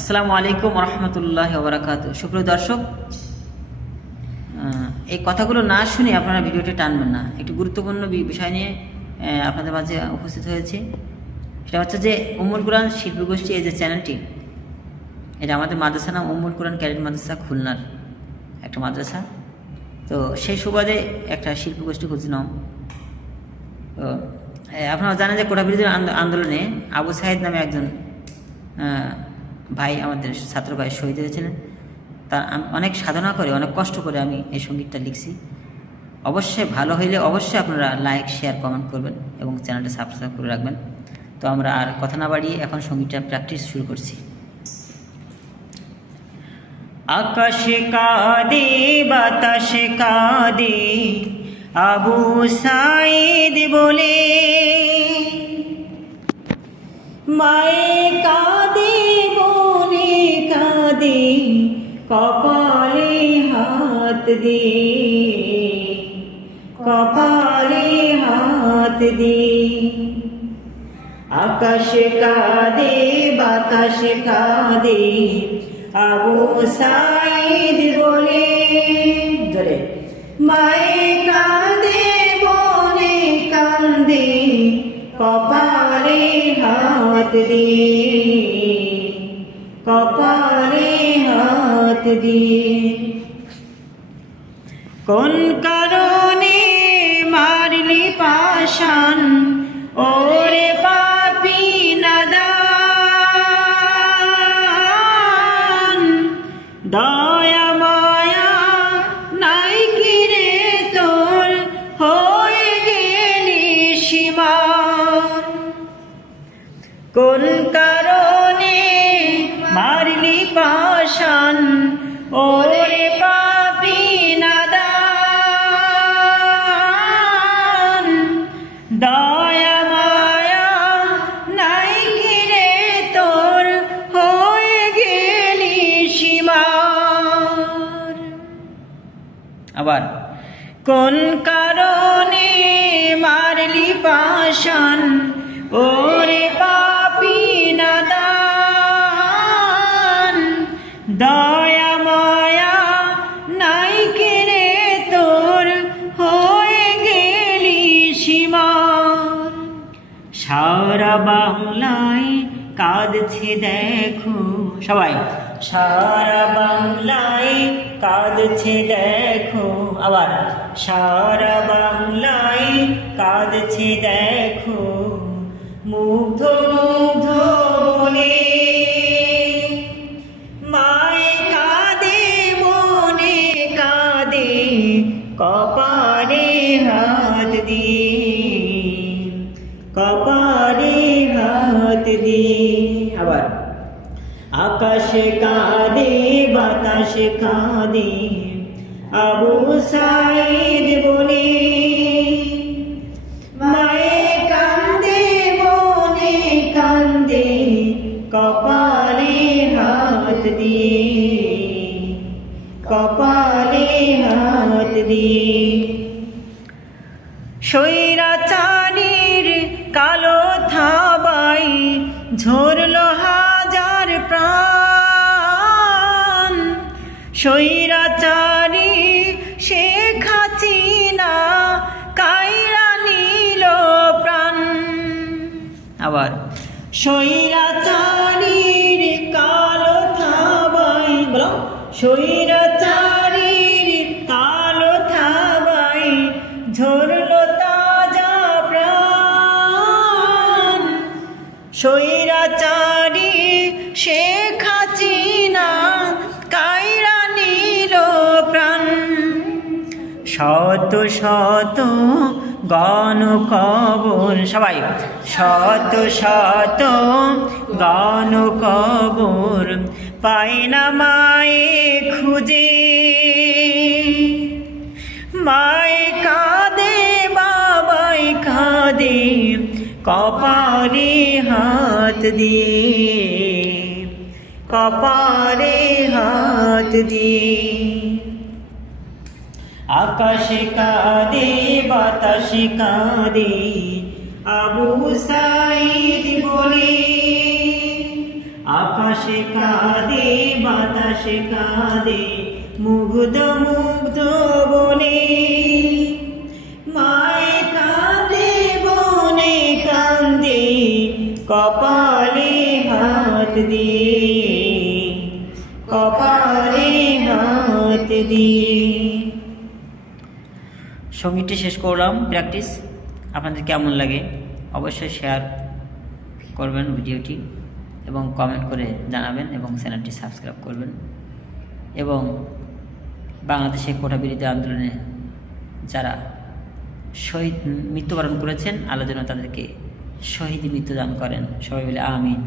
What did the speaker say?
আসসালামু আলাইকুম রহমতুল্লাহ বরাকাত সুপ্রিয় দর্শক এই কথাগুলো না শুনে আপনারা ভিডিওটি টানবেন না। একটি গুরুত্বপূর্ণ বিষয় নিয়ে আপনাদের মাঝে উপস্থিত হয়েছে। সেটা হচ্ছে যে উমুল কোরআন শিল্পী গোষ্ঠী এই যে চ্যানেলটি, এটা আমাদের মাদ্রাসা নাম উমুল কোরআন ক্যাডেট মাদ্রাসা খুলনার একটা মাদ্রাসা। তো সেই সুবাদে একটা শিল্পী গোষ্ঠী খুঁজছিলাম। তো আপনারা জানেন যে কোটা বিরোধী আন্দোলনে আবু সাইদ নামে একজন ভাই আমাদের ছাত্র ভাই শহীদ হয়েছিলেন। তা আমি অনেক সাধনা করে, অনেক কষ্ট করে আমি এই সঙ্গীতটা লিখছি। অবশ্যই ভালো হইলে অবশ্যই আপনারা লাইক শেয়ার কমেন্ট করবেন এবং চ্যানেলটা সাবস্ক্রাইব করে রাখবেন। তো আমরা আর কথা না বাড়িয়ে এখন সঙ্গীতটা প্র্যাকটিস শুরু করছি। আকাশে কাঁদে, বাতাসে কাঁদে, আবু সাইদ বলে মায়ে কপালে হাত দে কপালে হাত দে আকাশে কাঁদে, বাতাসে কাঁদে, আবু সাইদ বলে, জোরে। মায়ে কাঁদে, বনে কান্দে কপালে হাত দে কপালে হাত দে কোন কারণে মারলি পাশান ওরে পাপি নাদান। দয়া, মায়া নাই কিরে তোর? হয়ে গেলি সীমান কোন কারণে মারলি পাশান ওরে পাপি নাদান। দয়া, মায়া নাই ঘিরে তোর হয়ে গেলি সীমার। আবার, কোন কারণে মারলি পাশান ওরে পাপি দয়া মায়া নাই কেড়ে তোর হয়ে গেলি সীমার সারা বাংলায় কাঁদছে দেখো সবাই। সারা বাংলায় কাঁদছে দেখো আবার। সারা বাংলায় কাঁদছে দেখো। মুগ্ধ কপালে হাত দিয়ে কপালে হাত দিয়ে আবার, আকাশে কাঁদে, বাতাসে কাঁদে, আবু সাইদ বলে, মায়ে কান্দে বনে কান্দে, কপালে হাত দিয়ে কপালে হাত দিয়ে স্বৈরাচারীর কালো থাবাই ঝরল হাজার প্রাণ। স্বৈরাচারী শেখ হাসিনা কাইরা নিল প্রাণ। আবার স্বৈরাচারীর কালো থাবাই, বলো স্বৈরাচারীর তাজা প্রাণ। স্বৈরাচারী শেখ হাসিনা কাইরা নিল প্রাণ। শত শত গণ কবর, সবাই শত শত গণ কবর পায় না মায়ে খুঁজে। কপালে হাত দিয়ে কপালে হাত দিয়ে। আকাশে কাঁদে, বাতাসে কাঁদে, আবু সাইদ বলে, আকাশে কাঁদে, বাতাসে কাঁদে, মুগ্ধ মুগ্ধ বনে কপালে হাত দিয়ে, কপালে হাত দিয়ে। সঙ্গীতটি শেষ করলাম, প্র্যাকটিস। আপনাদের কেমন লাগে অবশ্যই শেয়ার করবেন ভিডিওটি এবং কমেন্ট করে জানাবেন এবং চ্যানেলটি সাবস্ক্রাইব করবেন। এবং বাংলাদেশে কোটা বিরোধী আন্দোলনে যারা শহীদ মৃত্যুবরণ করেছেন আলোচনা তাদেরকে শহীদ মৃত্যুদান করেন। সবাই বলে আমিন।